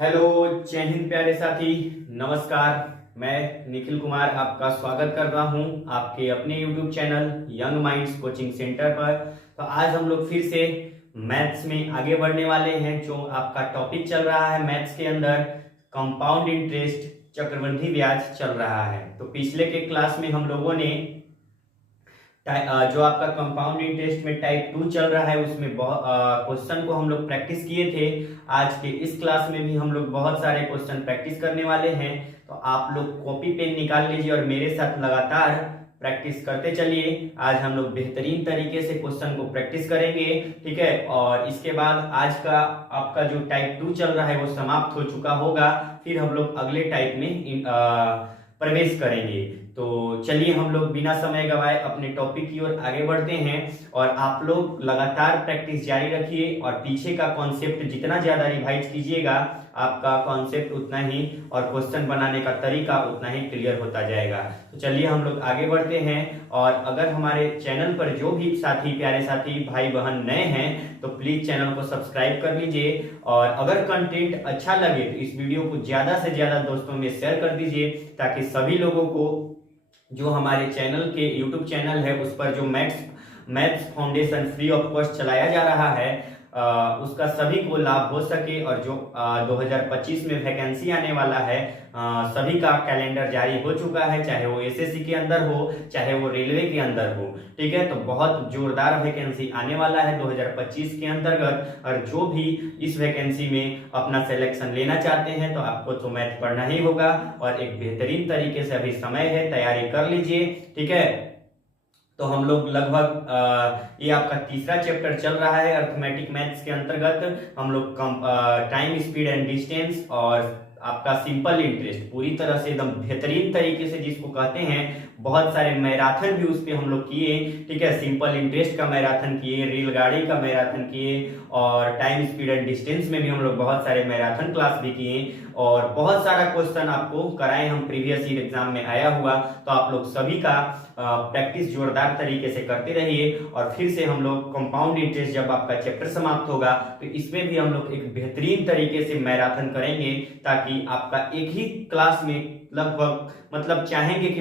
Hello, जय हिंद प्यारे साथी। नमस्कार। मैं निखिल कुमार आपका स्वागत कर रहा हूं आपके अपने YouTube channel young minds coaching centre पर। तो आज हम लोग फिर से मैथ्स में आगे बढ़ने वाले हैं। जो आपका टॉपिक चल रहा है मैथ्स के अंदर, कंपाउंड इंटरेस्ट, चक्रवृद्धि ब्याज चल रहा है। तो पिछले के क्लास में हम लोगों ने जो आपका कंपाउंड इंटरेस्ट में टाइप 2 चल रहा है उसमें बहुत क्वेश्चन को हम लोग प्रैक्टिस किए थे। आज के इस क्लास में भी हम लोग बहुत सारे क्वेश्चन प्रैक्टिस करने वाले हैं। तो आप लोग कॉपी पेन निकाल लीजिए और मेरे साथ लगातार प्रैक्टिस करते चलिए। आज हम लोग बेहतरीन तरीके से क्वेश्चन को प्रैक्टिस करेंगे, ठीक है। और इसके बाद आज का आपका जो टाइप 2 चल रहा है वो समाप्त हो चुका होगा। फिर हम लोग अगले टाइप में प्रवेश करेंगे। तो चलिए हम लोग बिना समय गवाए अपने टॉपिक की ओर आगे बढ़ते हैं। और आप लोग लगातार प्रैक्टिस जारी रखिए और पीछे का कॉन्सेप्ट जितना ज्यादा रिवाइज कीजिएगा आपका कॉन्सेप्ट उतना ही और क्वेश्चन बनाने का तरीका उतना ही क्लियर होता जाएगा। तो चलिए हम लोग आगे बढ़ते हैं। और अगर हमारे चैनल पर जो भी साथी, प्यारे साथी, भाई बहन नए हैं तो प्लीज चैनल को सब्सक्राइब कर लीजिए। और अगर कंटेंट अच्छा लगे तो इस वीडियो को ज्यादा से ज्यादा दोस्तों में शेयर कर दीजिए, ताकि सभी लोगों को जो हमारे चैनल के यूट्यूब चैनल है उस पर जो maths foundation free of cost चलाया जा रहा है उसका सभी को लाभ हो सके। और जो 2025 में वैकेंसी आने वाला है सभी का कैलेंडर जारी हो चुका है, चाहे वो एसएससी के अंदर हो चाहे वो रेलवे के अंदर हो, ठीक है। तो बहुत जोरदार वैकेंसी आने वाला है 2025 के अंतर्गत। और जो भी इस वैकेंसी में अपना सिलेक्शन लेना चाहते हैं तो आपको तो मैथ पढ़ना ही होगा और एक बेहतरीन तरीके से अभी समय है, तैयारी कर लीजिए, ठीक है। तो हम लोग लगभग ये आपका तीसरा चैप्टर चल रहा है अर्थमेटिक मैथ्स के अंतर्गत। हम लोग टाइम, स्पीड एंड डिस्टेंस और आपका सिंपल इंटरेस्ट पूरी तरह से एकदम बेहतरीन तरीके से, जिसको कहते हैं बहुत सारे मैराथन भी उस पे हम लोग किए, ठीक है। सिंपल इंटरेस्ट का मैराथन किए, रेलगाड़ी का मैराथन किए और टाइम, स्पीड एंड डिस्टेंस में भी हम लोग बहुत सारे मैराथन क्लास भी किए और बहुत सारा क्वेश्चन आपको कराए हम प्रीवियस ईयर एग्जाम में आया हुआ। तो आप लोग सभी का प्रैक्टिस जोरदार तरीके से करते रहिए। और फिर से हम लोग कंपाउंड इंटरेस्ट जब आपका चैप्टर समाप्त होगा तो इसमें भी हम लोग एक बेहतरीन तरीके से मैराथन करेंगे, ताकि आपका एक ही क्लास में लगभग, मतलब चाहेंगे कि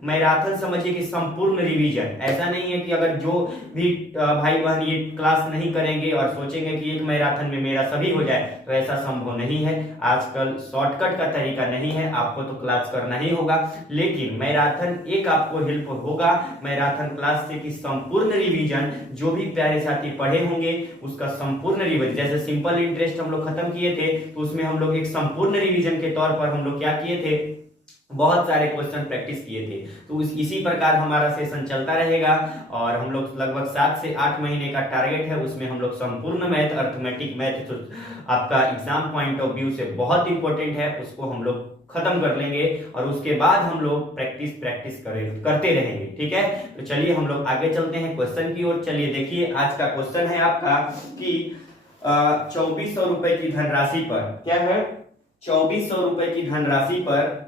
मैराथन समझिए कि संपूर्ण रिवीजन। ऐसा नहीं है कि अगर जो भी भाई बहन ये क्लास नहीं करेंगे और सोचेंगे कि एक मैराथन में मेरा सभी हो जाए, तो ऐसा संभव नहीं है। आजकल शॉर्टकट का तरीका नहीं है, आपको तो क्लास करना ही होगा। लेकिन मैराथन एक आपको हेल्प होगा मैराथन क्लास से कि संपूर्ण रिवीजन जो भी प्यारे साथी पढ़े होंगे उसका संपूर्ण रिवीजन, जैसे सिंपल इंटरेस्ट हम लोग खत्म किए थे तो उसमें हम लोग एक संपूर्ण रिवीजन के तौर पर हम लोग क्या किए थे, बहुत सारे क्वेश्चन प्रैक्टिस किए थे। तो इसी प्रकार हमारा सेशन चलता रहेगा और हम लोग लगभग 7 से 8 महीने का टारगेट है। उसमें हम लोग संपूर्ण मैथ, अर्थमेटिक मैथ तो आपका एग्जाम पॉइंट ऑफ व्यू से बहुत इंपॉर्टेंट है, उसको हम लोग खत्म कर लेंगे और उसके बाद हम लोग प्रैक्टिस करते रहेंगे, ठीक है। तो चलिए हम लोग आगे चलते हैं क्वेश्चन की ओर। चलिए देखिए आज का क्वेश्चन है आपका कि 2400 रुपए की धनराशि पर, क्या है, 2400 रुपए की धनराशि पर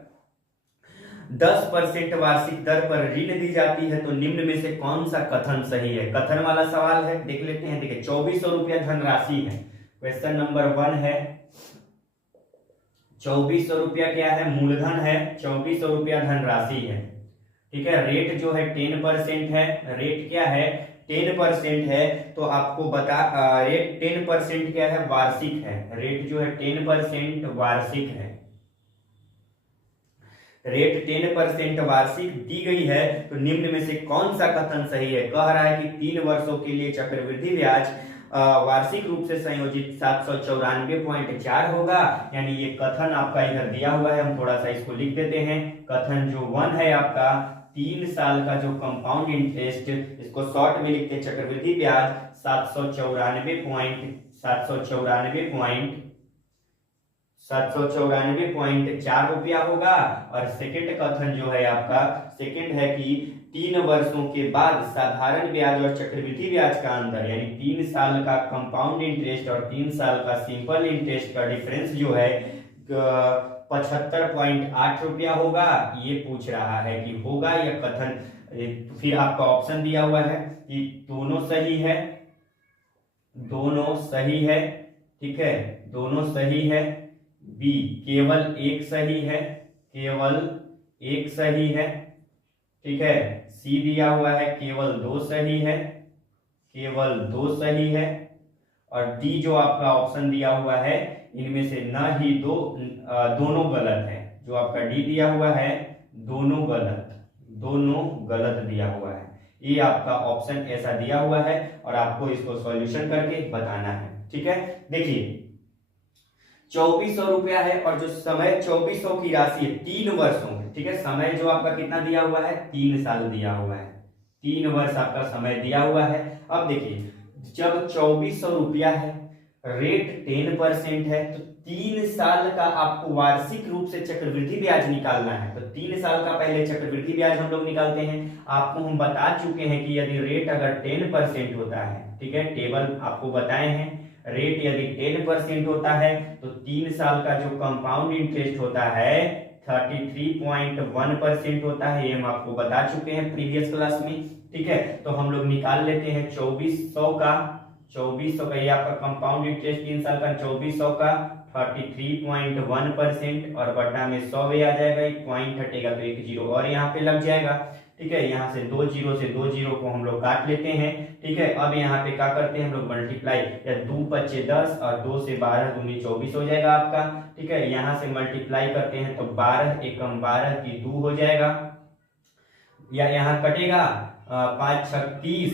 10% वार्षिक दर पर ऋण दी जाती है, तो निम्न में से कौन सा कथन सही है। कथन वाला सवाल है, देख लेते हैं। देखिए 2400 रुपया धनराशि है, क्वेश्चन नंबर 1 है। 2400 रुपया क्या है, मूलधन है। 2400 रुपया धनराशि है, ठीक है। रेट जो है 10% है। रेट क्या है, 10% है। तो आपको रेट 10% क्या है, वार्षिक है। रेट जो है 10% वार्षिक है। रेट 10% वार्षिक दी गई है, तो निम्न में से कौन सा कथन सही है। कह रहा है कि 3 वर्षों के लिए चक्रवृद्धि ब्याज वार्षिक रूप से संयोजित 794.4 होगा। यानी ये कथन आपका इधर दिया हुआ है, हम थोड़ा सा इसको लिख देते हैं। कथन जो 1 है आपका, 3 साल का जो कंपाउंड इंटरेस्ट, इसको शॉर्ट में लिखते हैं चक्रवृद्धि ब्याज, 794.4 रुपया होगा। और सेकंड कथन जो है आपका, सेकंड है कि 3 वर्षों के बाद साधारण ब्याज और चक्रवृद्धि ब्याज का अंतर, यानी 3 साल का कंपाउंड इंटरेस्ट और 3 साल का सिंपल इंटरेस्ट का डिफरेंस जो है 75.8 रुपया होगा। ये पूछ रहा है कि होगा या कथन। फिर आपका ऑप्शन दिया हुआ है कि दोनों सही है, दोनों सही है, ठीक है, दोनों सही है। बी केवल एक सही है, केवल एक सही है, ठीक है। सी दिया हुआ है केवल दो सही है, केवल दो सही है। और डी जो आपका ऑप्शन दिया हुआ है इनमें से न ही दोनों गलत है। जो आपका डी दिया हुआ है दोनों गलत, दोनों गलत दिया हुआ है। ये आपका ऑप्शन ऐसा दिया हुआ है और आपको इसको सॉल्यूशन करके बताना है, ठीक है। देखिए 2400 रुपया है और जो समय 2400 की राशि है 3 वर्षों में, ठीक है। समय जो आपका कितना दिया हुआ है 3 साल दिया हुआ है, 3 वर्ष आपका समय दिया हुआ है। अब देखिए जब 2400 रुपया है, रेट 10% है, तो 3 साल का आपको वार्षिक रूप से चक्रवृद्धि ब्याज निकालना है। तो 3 साल का पहले चक्रवृद्धि ब्याज हम लोग निकालते हैं। आपको हम बता चुके हैं कि यदि रेट अगर 10% होता है, ठीक है, टेबल आपको बताए हैं, रेट यदि 10% होता है तो 3 साल का जो कंपाउंड इंटरेस्ट होता है 33.1% होता है। ये हम आपको बता चुके हैं प्रीवियस क्लास में, ठीक है। तो हम लोग निकाल लेते हैं 2400 का, 2400 का ये आपका कंपाउंड इंटरेस्ट 3 साल का, 2400 का 33.1% और बटा में 100 भी आ जाएगा, एक पॉइंट हटेगा तो एक जीरो और यहाँ पे लग जाएगा, ठीक है। यहाँ से दो जीरो को हम लोग काट लेते हैं, ठीक है। अब यहाँ पे क्या करते हैं हम लोग मल्टीप्लाई, या 2 पच्चे 10 और 2 से 12 दूनी 24 हो जाएगा आपका, ठीक है। यहाँ से मल्टीप्लाई करते हैं तो 12 एकम 12 की 2 हो जाएगा, या यहाँ कटेगा 5 छक 30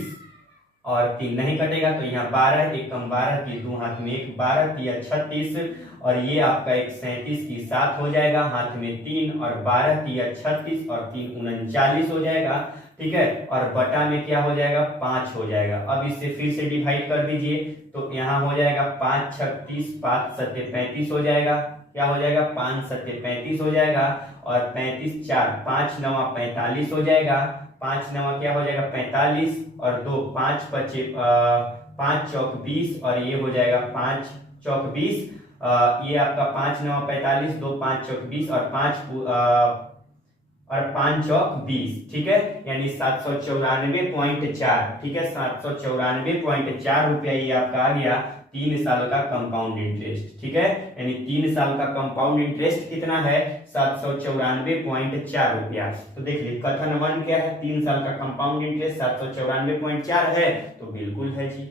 और 3 नहीं कटेगा तो यहाँ 12 एकम 12 की 2 हाथ में 1, 12 तिया 36 और ये आपका एक 37 की 7 हो जाएगा, हाथ में 3 और 12 तिया 36 और 3 39 हो जाएगा, ठीक है। और बटा में क्या हो जाएगा 5 हो जाएगा। अब इससे फिर से डिवाइड कर दीजिए तो यहाँ हो जाएगा 5 छक 30, 5 सत्ते 35 हो जाएगा, क्या हो जाएगा 5 सत्ते 35 हो जाएगा और 35 4 5 नवा 45 हो जाएगा, 5 नवा क्या हो जाएगा 45 और 2 5 पच्चे 5 चौक 20 और ये हो जाएगा 5 चौक 20, ये आपका 5 नवा 45, 2 5 चौक 20 और 5 चौक 20, ठीक है। यानी 794.4, ठीक है, 794.4 रुपया ये आपका आ गया 3 साल का कंपाउंड इंटरेस्ट, ठीक है। यानी 3 साल का कंपाउंड इंटरेस्ट कितना है 794.4 रुपया। तो देख लीजिए कथन 1 क्या है, 3 साल का कंपाउंड इंटरेस्ट 794.4 है, तो बिल्कुल है जी,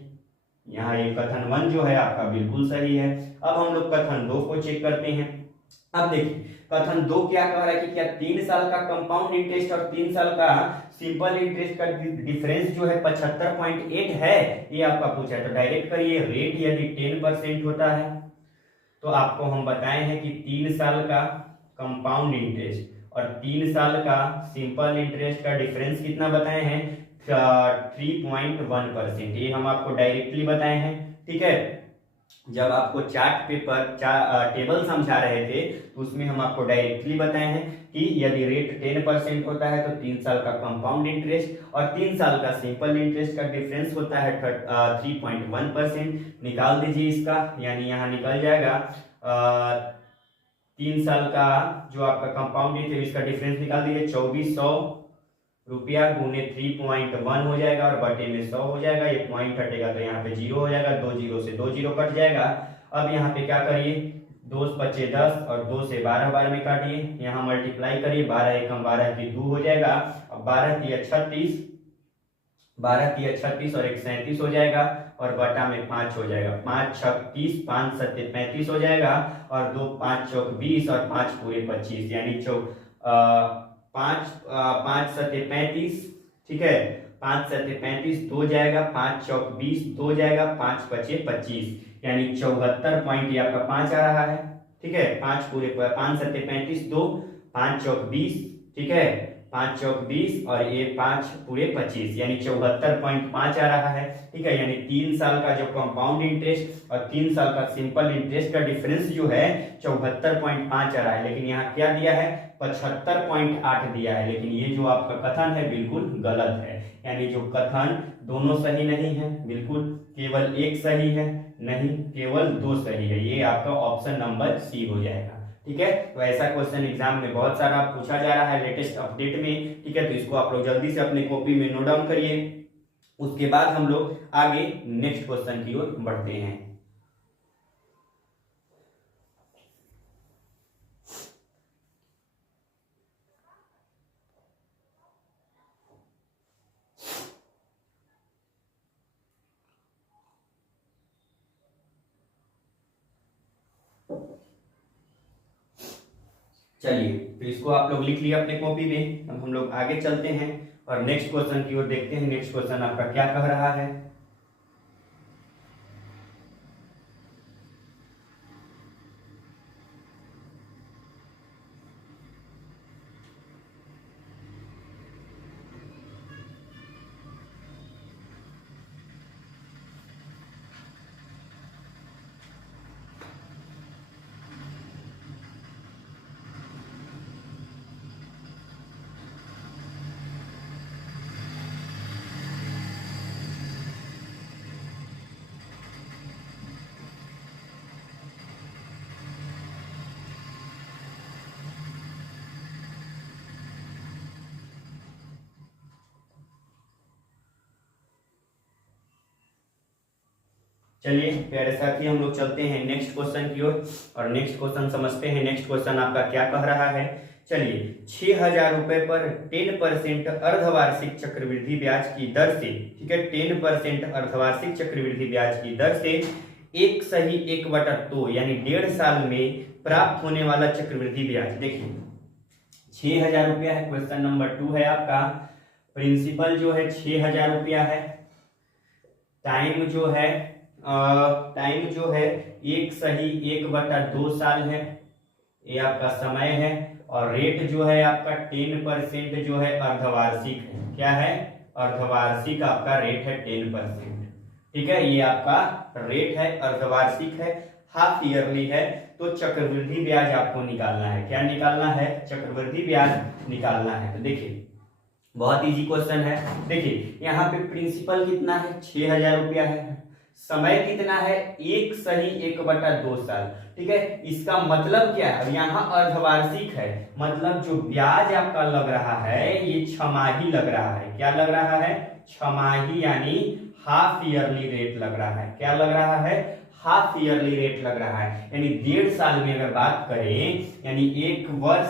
यहाँ ये कथन 1 जो है आपका बिल्कुल सही है। अब हम लोग कथन 2 को चेक करते हैं। अब देखिए कथन 2 क्या कह रहा है कि क्या 3 साल का कंपाउंड इंटरेस्ट और 3 साल का सिंपल इंटरेस्ट का डिफरेंस जो है 75.8 है, ये आपका पूछा है। तो डायरेक्ट करिए, रेट यदि 10% होता है तो आपको हम बताए हैं कि 3 साल का कंपाउंड इंटरेस्ट और 3 साल का सिंपल इंटरेस्ट का डिफरेंस कितना बताए हैं 3.1%, ये हम आपको डायरेक्टली बताए हैं, ठीक है। जब आपको चार्ट पेपर टेबल समझा रहे थे तो उसमें हम आपको डायरेक्टली बताए हैं कि यदि रेट 10% होता है तो 3 साल का कंपाउंड इंटरेस्ट और 3 साल का सिंपल इंटरेस्ट का डिफरेंस होता है 3.1%। निकाल दीजिए इसका, यानी यहाँ निकल जाएगा 3 साल का जो आपका कंपाउंड इंटरेस्ट इसका डिफरेंस निकाल दीजिए 2400 रुपया गुने 3.1 हो जाएगा और बटे में 100 हो जाएगा, ये पॉइंट हटेगा तो यहाँ पे 0 हो जाएगा, 2 जीरो से 2 जीरो कट जाएगा। अब यहाँ पे क्या करिए 2 पच्चे 10 और 2 से 12 बार में काटिए, यहाँ मल्टीप्लाई करिए, 12 एकम 12 की 2 हो जाएगा, अब 12 तिया 36, 12 तिया 36 और 1 37 हो जाएगा और बटा में 5 हो जाएगा, 5 छक 30, 5 सत्ते 35 हो जाएगा और 2 5 चौक 20 और 5 पूरे 25, यानी 5 सत्ते 35, ठीक है, 5 सत्ते 35 2 जाएगा, 5 चौक 20 2 जाएगा, 5 पचे 25, यानी 74 पॉइंट ये आपका 5 आ रहा है, ठीक है। 5 पूरे 5 सत्ते 35 2, 5 चौक 20, ठीक है, 5 चौक 20 और ये 5 पूरे 25, यानी 74.5 आ रहा है, ठीक है। यानी 3 साल का जो कंपाउंड इंटरेस्ट और 3 साल का सिंपल इंटरेस्ट का डिफरेंस जो है 74.5 आ रहा है, लेकिन यहाँ क्या दिया है 75.8 दिया है, लेकिन ये जो आपका कथन है बिल्कुल गलत है। यानी जो कथन दोनों सही नहीं है, बिल्कुल केवल एक सही है, नहीं केवल 2 सही है, ये आपका ऑप्शन नंबर सी हो जाएगा, ठीक है। तो ऐसा क्वेश्चन एग्जाम में बहुत सारा पूछा जा रहा है लेटेस्ट अपडेट में, ठीक है। तो इसको आप लोग जल्दी से अपने कॉपी में नोट डाउन करिए, उसके बाद हम लोग आगे नेक्स्ट क्वेश्चन की ओर बढ़ते हैं। चलिए, तो इसको आप लोग लिख लिया अपने कॉपी में। अब हम लोग आगे चलते हैं और नेक्स्ट क्वेश्चन की ओर देखते हैं। नेक्स्ट क्वेश्चन आपका क्या कह रहा है। चलिए प्यारे साथी, हम लोग चलते हैं नेक्स्ट क्वेश्चन की ओर और नेक्स्ट क्वेश्चन समझते हैं। नेक्स्ट क्वेश्चन आपका क्या कह रहा है। चलिए, 6,000 रुपए पर 10% अर्धवार्षिक चक्रवृद्धि ब्याज की दर से, ठीक है, 10% अर्धवार्षिक चक्रवृद्धि ब्याज की दर से 1/2 यानी 1.5 साल में प्राप्त होने वाला चक्रवृद्धि ब्याज। देखिए, 6,000 रुपया है, क्वेश्चन नंबर 2 है आपका। प्रिंसिपल जो है 6,000 रुपया है। टाइम जो है 1/2 साल है, ये आपका समय है। और रेट जो है आपका 10% जो है अर्धवार्षिक है। क्या है? अर्धवार्षिक आपका रेट है 10%। ठीक है, ये आपका रेट है, अर्धवार्षिक है, हाफ ईयरली है। तो चक्रवृद्धि ब्याज आपको निकालना है। क्या निकालना है? चक्रवृद्धि ब्याज निकालना है। तो देखिए, बहुत इजी क्वेश्चन है। देखिए, यहाँ पे प्रिंसिपल कितना है? 6,000 रुपया है। समय कितना है? 1/2 साल। ठीक है, इसका मतलब क्या है? अब यहाँ अर्धवार्षिक है, मतलब जो ब्याज आपका लग रहा है ये छमाही लग रहा है। क्या लग रहा है? छमाही, यानी हाफ ईयरली रेट लग रहा है। क्या लग रहा है? हाफ ईयरली रेट लग रहा है। यानी 1.5 साल में अगर बात करें, यानी 1 वर्ष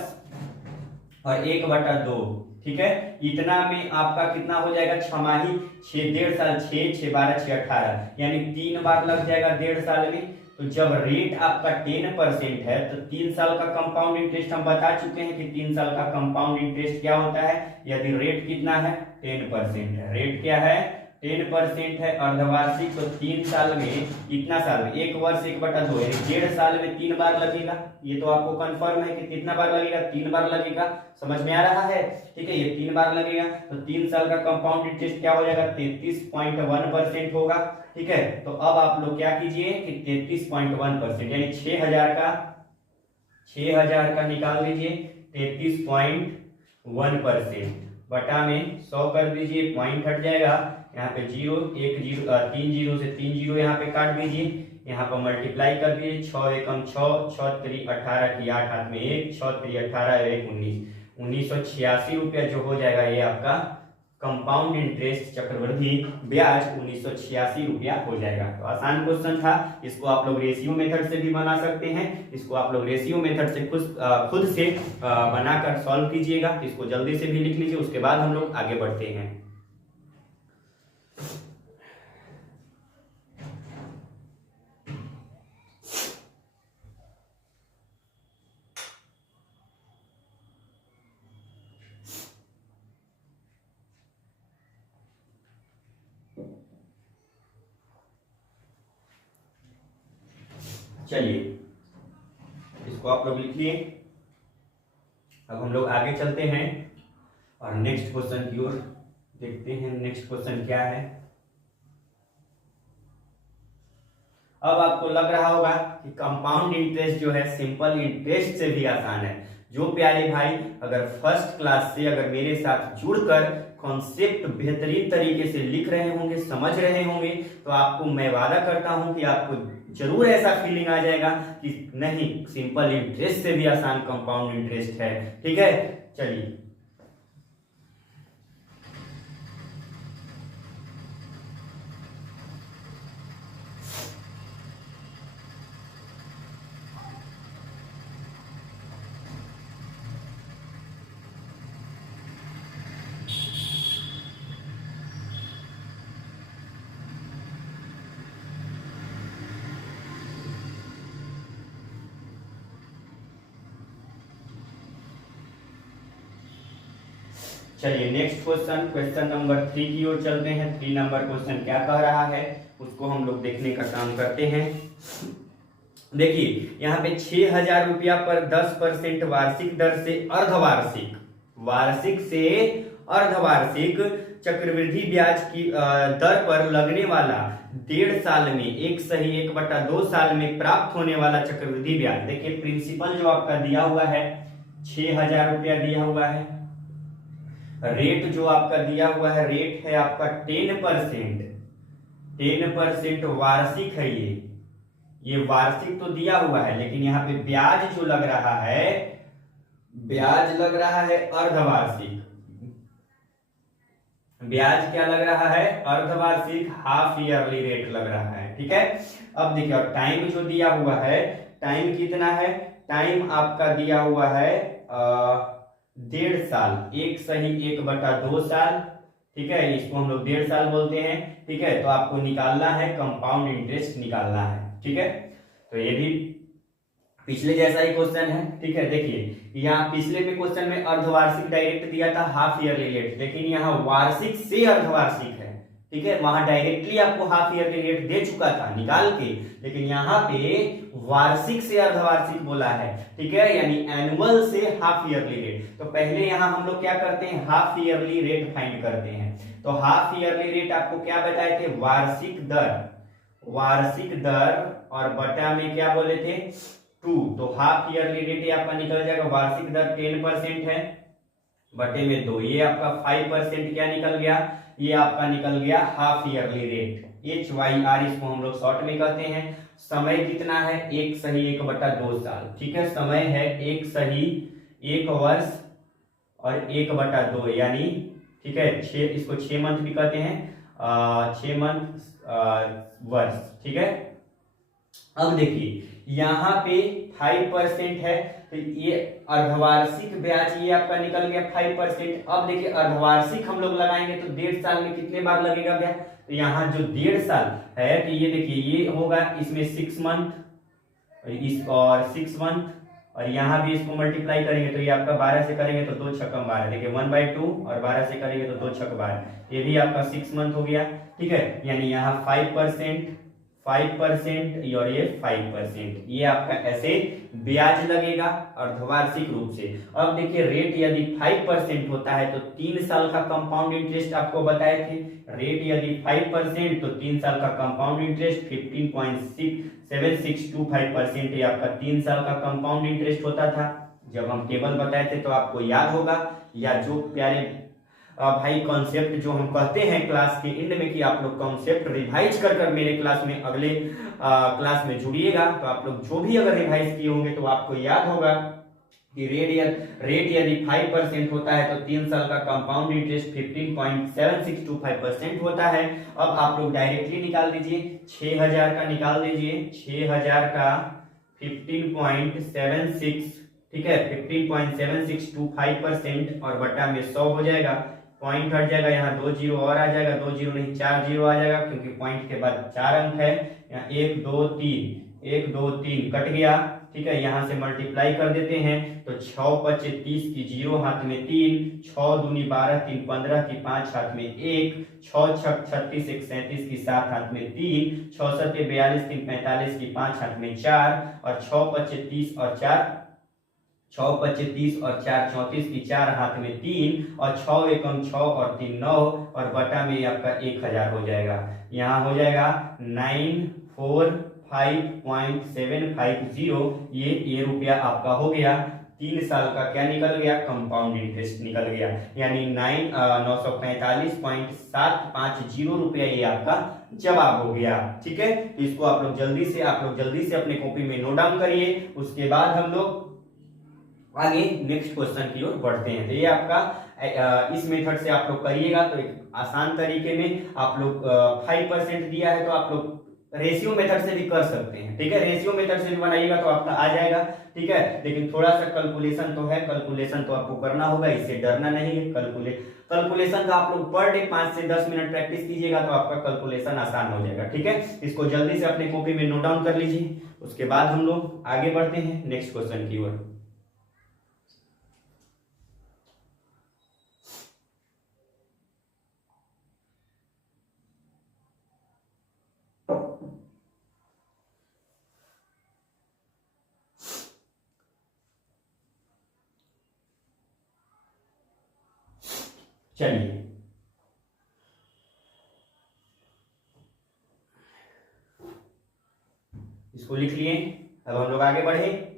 और 1/2, ठीक है, इतना में आपका कितना हो जाएगा? छमाही, 1.5 साल, 6 6 12 6 18, यानी 3 बार लग जाएगा 1.5 साल में। तो जब रेट आपका 10% है तो 3 साल का कंपाउंड इंटरेस्ट हम बता चुके हैं कि 3 साल का कंपाउंड इंटरेस्ट क्या होता है। यदि रेट कितना है? 10% है। रेट क्या है? 10% है, अर्धवार्षिक। तो 3 साल में, कितना साल में? 1 वर्ष 1/2, यानी 1.5 साल में 3 बार लगेगा। ये तो आपको कंफर्म है कि कितना बार लगेगा? 3 बार लगेगा। समझ में आ रहा है? ठीक है, ये 3 बार लगेगा। तो 3 साल का कंपाउंड इंटरेस्ट क्या हो जाएगा? 33.1% होगा। ठीक है, तो अब आप लोग क्या कीजिए कि 33.1%, यानी 6,000 का निकाल दीजिए। 33.1% बटा में 100 कर दीजिए, पॉइंट हट जाएगा। यहाँ पे 0 1 0 3 0 से 3 0 यहाँ पे काट दीजिए। यहाँ पर मल्टीप्लाई कर दीजिए। 6 एकम 6, 6 3 18 की 8 हाथ में 1, 6 3 18 1 19, 1986 रुपया जो हो जाएगा ये आपका कंपाउंड इंटरेस्ट चक्रवृद्धि ब्याज 1986 रुपया हो जाएगा। तो आसान क्वेश्चन था। इसको आप लोग रेशियो मेथड से भी बना सकते हैं। इसको आप लोग रेशियो मेथड से खुद से बनाकर सॉल्व कीजिएगा। इसको जल्दी से भी लिख लीजिए, उसके बाद हम लोग आगे बढ़ते हैं। चलिए, इसको आप लोग लिख लिए। अब हम लोग आगे चलते हैं और नेक्स्ट क्वेश्चन की ओर देखते हैं। नेक्स्ट क्वेश्चन क्या है। अब आपको लग रहा होगा कि कंपाउंड इंटरेस्ट जो है सिंपल इंटरेस्ट से भी आसान है। जो प्यारे भाई अगर फर्स्ट क्लास से अगर मेरे साथ जुड़कर कॉन्सेप्ट बेहतरीन तरीके से लिख रहे होंगे, समझ रहे होंगे, तो आपको मैं वादा करता हूं कि आपको जरूर ऐसा फीलिंग आ जाएगा कि नहीं, सिंपल इंटरेस्ट से भी आसान कंपाउंड इंटरेस्ट है। ठीक है, चलिए। चलिए नेक्स्ट क्वेश्चन, क्वेश्चन नंबर 3 की ओर चलते हैं। 3 नंबर क्वेश्चन क्या कह रहा है उसको हम लोग देखने का काम करते हैं। देखिए यहाँ पे 6,000 रुपया पर 10% वार्षिक दर से अर्धवार्षिक, वार्षिक से अर्धवार्षिक चक्रवृद्धि ब्याज की दर पर लगने वाला 1.5 साल में 1/2 साल में प्राप्त होने वाला चक्रवृद्धि ब्याज। देखिए प्रिंसिपल जो आपका दिया हुआ है 6,000 रुपया दिया हुआ है, रेट जो आपका दिया हुआ है रेट है आपका 10%, 10% वार्षिक है। ये वार्षिक तो दिया हुआ है, लेकिन यहाँ पे ब्याज जो लग रहा है, ब्याज लग रहा है अर्धवार्षिक। ब्याज क्या लग रहा है? अर्धवार्षिक, हाफ ईयरली रेट लग रहा है। ठीक है, अब देखिए टाइम जो दिया हुआ है, टाइम कितना है? टाइम आपका दिया हुआ है 1.5 साल, 1/2 साल। ठीक है, इसको हम लोग 1.5 साल बोलते हैं। ठीक है, तो आपको निकालना है कंपाउंड इंटरेस्ट निकालना है। ठीक है, तो ये भी पिछले जैसा ही क्वेश्चन है। ठीक है, देखिए यहाँ पिछले में क्वेश्चन में अर्धवार्षिक डायरेक्ट दिया था हाफ ईयरली रेट, लेकिन यहाँ वार्षिक से अर्धवार्षिक है। ठीक है, वहां डायरेक्टली आपको हाफ ईयरली रेट दे चुका था निकाल के, लेकिन यहाँ पे वार्षिक से अर्धवार्षिक बोला है। ठीक है, यानी एनुअल से हाफ ईयरली रेट। तो पहले यहाँ हम लोग क्या करते हैं? हाफ ईयरली रेट फाइंड करते हैं। तो हाफ ईयरली रेट आपको क्या बताए थे? वार्षिक दर, वार्षिक दर और बटा में क्या बोले थे? 2। तो हाफ ईयरली रेट आपका निकल जाएगा, वार्षिक दर 10% है, बटे में 2, ये आपका 5% क्या निकल गया? ये आपका निकल गया हाफ ईयरली रेट, HYR इसको हम लोग शॉर्ट में कहते हैं। समय कितना है? 1/1/2 साल। ठीक है, समय है 1 वर्ष और 1/2 यानी ठीक है 6, इसको 6 मंथ भी कहते हैं, 6 मंथ वर्ष। ठीक है, अब देखिए यहाँ पे 5% है, तो ये अर्धवार्षिक ब्याज ये आपका निकल गया 5%। अब देखिए अर्धवार्षिक हम लोग लगाएंगे तो 1.5 साल में कितने बार लगेगा ब्याज? तो यहाँ जो 1.5 साल है, तो ये देखिए ये होगा, इसमें 6 मंथ इस और 6 मंथ, और यहाँ भी इसको मल्टीप्लाई करेंगे तो ये आपका 12 से करेंगे तो 2 छक्कम 12, देखिए 1/2 और 12 से करेंगे तो 2 छक्क 12, ये भी आपका 6 मंथ हो गया। ठीक है, यानी यहाँ 5% और ये 5%, ये आपका ऐसे ब्याज लगेगा अर्धवार्षिक रूप से। अब देखिए रेट यदि 5% होता है तो 3 साल का कंपाउंड इंटरेस्ट आपको बताए थे। रेट यदि 5% तो 3 साल का कंपाउंड इंटरेस्ट 15.7625%, ये आपका 3 साल का कंपाउंड इंटरेस्ट होता था। जब हम टेबल बताए थे तो आपको याद होगा, या जो प्यारे भाई कॉन्सेप्ट जो हम कहते हैं क्लास के एंड में कि आप लोग कॉन्सेप्ट रिवाइज कर मेरे क्लास में अगले क्लास में जुड़िएगा, तो आप लोग जो भी अगर रिवाइज किए होंगे तो आपको याद होगा कि रेट यदि 5% होता है तो 3 साल का कंपाउंड इंटरेस्ट 15.7625% होता है। अब आप लोग डायरेक्टली निकाल दीजिए, 6,000 का निकाल दीजिए, 6,000 का 15.76, ठीक है 15.7625% और बटा में 100 हो जाएगा, पॉइंट हट जाएगा, यहाँ 2 जीरो और आ जाएगा, 2 जीरो नहीं 4 जीरो आ जाएगा, क्योंकि पॉइंट के बाद 4 अंक है। यहाँ 1 2 3 कट गया। ठीक है, यहाँ से मल्टीप्लाई कर देते हैं तो 6 5 30 की 0 हाथ में 3, 6 दूनी 12 3 15 की 5 हाथ में 1, 6 6 36 1 37 की 7 हाथ में 3, 6 7 42 3 45 की 5 हाथ में 4 और 6 5 30 और 4 6 5 30 और 4 34 की 4 हाथ में 3 और 6 एकम 6 और 3 9 और बटा में आपका 1000 हो जाएगा। यहाँ हो जाएगा 945.750, ये रुपया आपका हो गया। 3 साल का क्या निकल गया? कंपाउंड इंटरेस्ट निकल गया, यानी 945.750 रुपया ये आपका जवाब हो गया। ठीक है, तो इसको आप लोग जल्दी से अपने कॉपी में नोट डाउन करिए। उसके बाद हम लोग आगे नेक्स्ट क्वेश्चन की ओर बढ़ते हैं। तो ये आपका इस मेथड से आप लोग करिएगा तो एक आसान तरीके में आप लोग 5% दिया है तो आप लोग रेशियो मेथड से भी कर सकते हैं। ठीक है, रेशियो मेथड से भी बनाइएगा तो आपका आ जाएगा। ठीक है, लेकिन थोड़ा सा कैलकुलेशन तो है, कैलकुलेशन तो आपको करना होगा, इससे डरना नहीं है। कैलकुलेशन का आप लोग पर डे 5 से 10 मिनट प्रैक्टिस कीजिएगा तो आपका कैलकुलेशन आसान हो जाएगा। ठीक है, इसको जल्दी से अपने कॉपी में नोट डाउन कर लीजिए। उसके बाद हम लोग आगे बढ़ते हैं नेक्स्ट क्वेश्चन की ओर। चलिए इसको लिख लिए। अब हम लोग आगे बढ़े।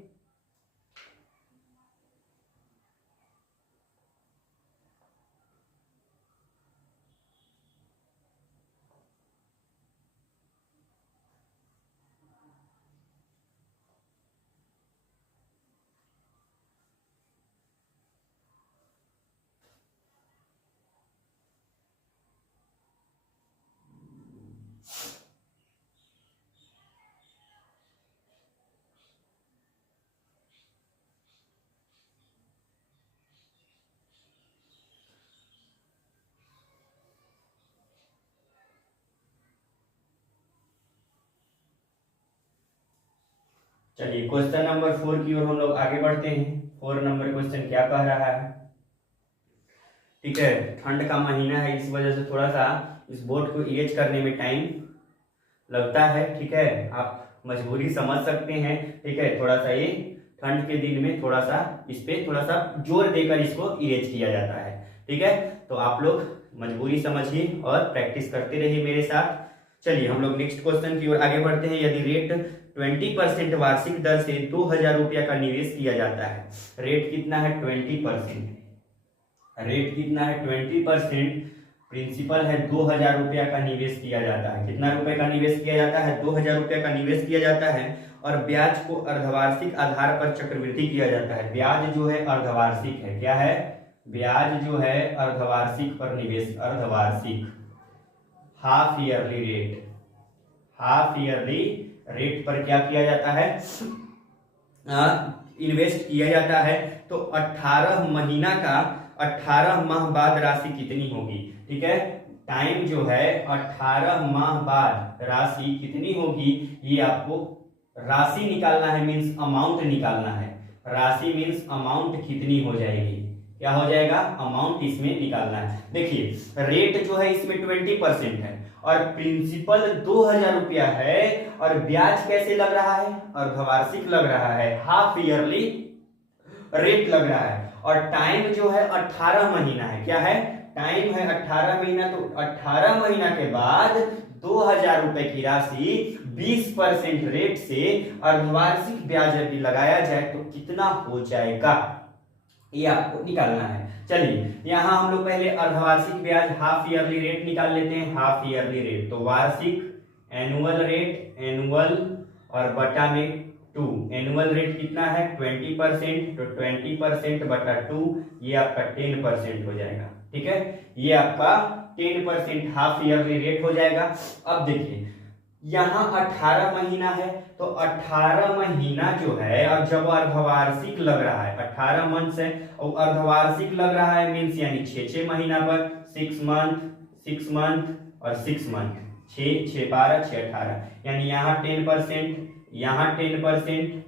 चलिए क्वेश्चन नंबर 4 की ओर हम लोग आगे बढ़ते हैं। 4 नंबर क्वेश्चन क्या कह रहा है? ठीक है, ठंड का महीना है, इस वजह से थोड़ा सा इस बोर्ड को इरेज करने में टाइम लगता है। ठीक है, आप मजबूरी समझ सकते हैं। ठीक है, थोड़ा सा ये ठंड के दिन में थोड़ा सा इस पे थोड़ा सा जोर देकर इसको इरेज किया जाता है। ठीक है, तो आप लोग मजबूरी समझिए और प्रैक्टिस करते रहिए मेरे साथ। चलिए हम लोग नेक्स्ट क्वेश्चन की ओर आगे बढ़ते हैं। यदि रेट 20% वार्षिक दर से 2000 रुपया का निवेश किया जाता है, रेट कितना है? 20%। रेट कितना है? 20%। प्रिंसिपल है 2000 रुपया का निवेश किया जाता है। कितना रुपए का निवेश किया जाता है? 2000 रुपया का निवेश किया जाता है और ब्याज को अर्धवार्षिक आधार पर चक्रवृद्धि किया जाता है। ब्याज जो है अर्धवार्षिक है। क्या है? ब्याज जो है अर्धवार्षिक पर निवेश, अर्धवार्षिक, half yearly rate, half yearly rate पर क्या किया जाता है? इन्वेस्ट किया जाता है। तो 18 महीना का 18 माह बाद राशि कितनी होगी? ठीक है, टाइम जो है 18 माह बाद राशि कितनी होगी, ये आपको राशि निकालना है, मींस अमाउंट निकालना है। राशि मींस अमाउंट कितनी हो जाएगी, क्या हो जाएगा? अमाउंट इसमें निकालना है। देखिए रेट जो है इसमें 20% है और प्रिंसिपल 2000 रुपया है और ब्याज कैसे लग रहा है? अर्धवार्षिक लग रहा है, हाफ ईयरली रेट लग रहा है और टाइम जो है 18 महीना है। क्या है? टाइम है 18 महीना। तो 18 महीना के बाद 2000 रुपए की राशि 20% रेट से अर्धवार्षिक ब्याज यदि लगाया जाए तो कितना हो जाएगा, ये आपको निकालना है। चलिए यहां हम लोग पहले अर्धवार्षिक ब्याज हाफ ईयरली रेट निकाल लेते हैं। हाफ ईयरली रेट तो वार्षिक, एनुअल रेट, एनुअल और बटा में 2। एनुअल रेट कितना है? 20%। तो 20% बटा 2 ये आपका 10% हो जाएगा। ठीक है, ये आपका 10% हाफ ईयरली रेट हो जाएगा। अब देखिए यहाँ 18 महीना है तो 18 महीना जो है, अब जब अर्धवार्षिक लग रहा है, 18 मंथ है और अर्धवार्षिक लग रहा है मीन्स यानी 6 महीना पर, 6 मंथ, 6 मंथ और 6 मंथ, 6 6 12 6 18, यानी यहाँ 10%, यहाँ 10%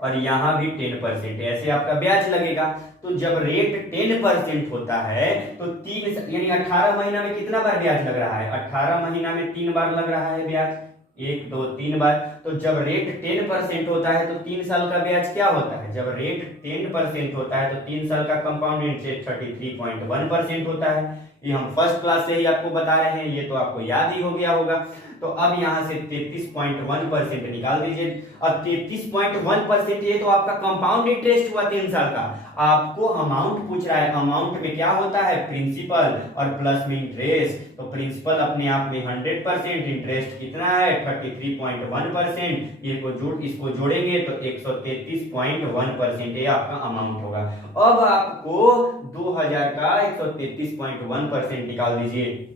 और यहाँ भी 10%, ऐसे आपका ब्याज लगेगा। तो जब रेट 10% होता है तो 3 यानी 18 महीना में कितना बार ब्याज लग रहा है? 18 महीना में 3 बार लग रहा है ब्याज, 1 2 3 बार। तो जब रेट 10% होता है तो 3 साल का ब्याज क्या होता है? जब रेट 10% होता है तो 3 साल का कंपाउंड इंटरेस्ट 33.1% होता है। ये हम फर्स्ट क्लास से ही आपको बता रहे हैं, ये तो आपको याद ही हो गया होगा। तो अब यहाँ से 33.1% निकाल दीजिए। अब 33.1% ये तो आपका कंपाउंड इंटरेस्ट हुआ 3 साल का। आपको अमाउंट पूछ रहा है, अमाउंट में क्या होता है? प्रिंसिपल और प्लस में इंटरेस्ट। तो प्रिंसिपल अपने आप में 100%, इंटरेस्ट कितना है? 33.1%। ये को इसको जोड़ेंगे तो 133.1% ये आपका अमाउंट होगा। अब आपको 2000 का 133.1% निकाल दीजिए।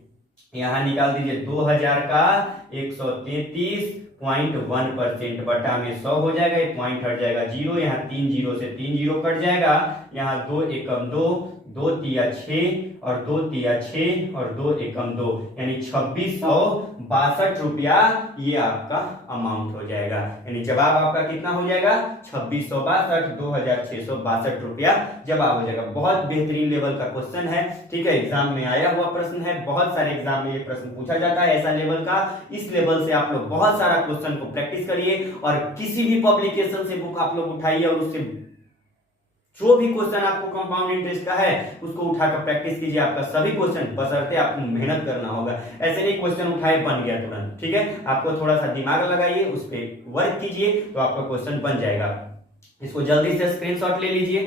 यहां निकाल दीजिए 2000 का 133.1% बटा में 100 हो जाएगा, एक पॉइंट हट जाएगा 0, यहाँ 3 0 से 3 0 कट जाएगा, यहाँ 2 एकम 2, 2 तिया 6 और 2 तिया 6 और 2 एकम 2, यानी 2662 रुपया ये आपका अमाउंट हो जाएगा। यानी जवाब आपका कितना हो जाएगा? 2662, 2662 रुपया जवाब हो जाएगा। बहुत बेहतरीन लेवल का क्वेश्चन है। ठीक है, एग्जाम में आया हुआ प्रश्न है, बहुत सारे एग्जाम में ये प्रश्न पूछा जाता है ऐसा लेवल का। इस लेवल से आप लोग बहुत सारा क्वेश्चन को प्रैक्टिस करिए और किसी भी पब्लिकेशन से बुक आप लोग उठाइए और उससे जो भी क्वेश्चन आपको कंपाउंड इंटरेस्ट का है उसको उठाकर प्रैक्टिस कीजिए। आपका सभी क्वेश्चन बशर्ते आपको मेहनत करना होगा, ऐसे नहीं क्वेश्चन उठाए बन गया तुरंत, ठीक है। आपको थोड़ा सा दिमाग लगाइए, उस पर वर्क कीजिए तो आपका क्वेश्चन बन जाएगा। इसको जल्दी से स्क्रीनशॉट ले लीजिए।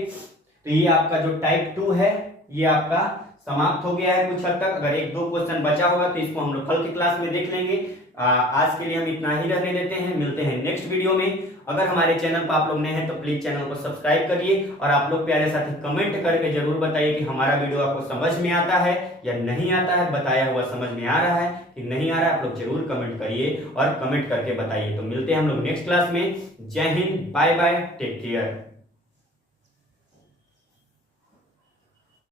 तो ये आपका जो टाइप 2 है ये आपका समाप्त हो गया है कुछ हद तक। अगर एक दो क्वेश्चन बचा होगा तो इसको हम लोग कल की क्लास में देख लेंगे। आज के लिए हम इतना ही रहने देते हैं, मिलते हैं नेक्स्ट वीडियो में। अगर हमारे चैनल पर आप लोग नए हैं तो प्लीज चैनल को सब्सक्राइब करिए और आप लोग प्यारे साथी कमेंट करके जरूर बताइए कि हमारा वीडियो आपको समझ में आता है या नहीं आता है, बताया हुआ समझ में आ रहा है कि नहीं आ रहा है। आप लोग जरूर कमेंट करिए और कमेंट करके बताइए। तो मिलते हैं हम लोग नेक्स्ट क्लास में। जय हिंद, बाय बाय, टेक केयर।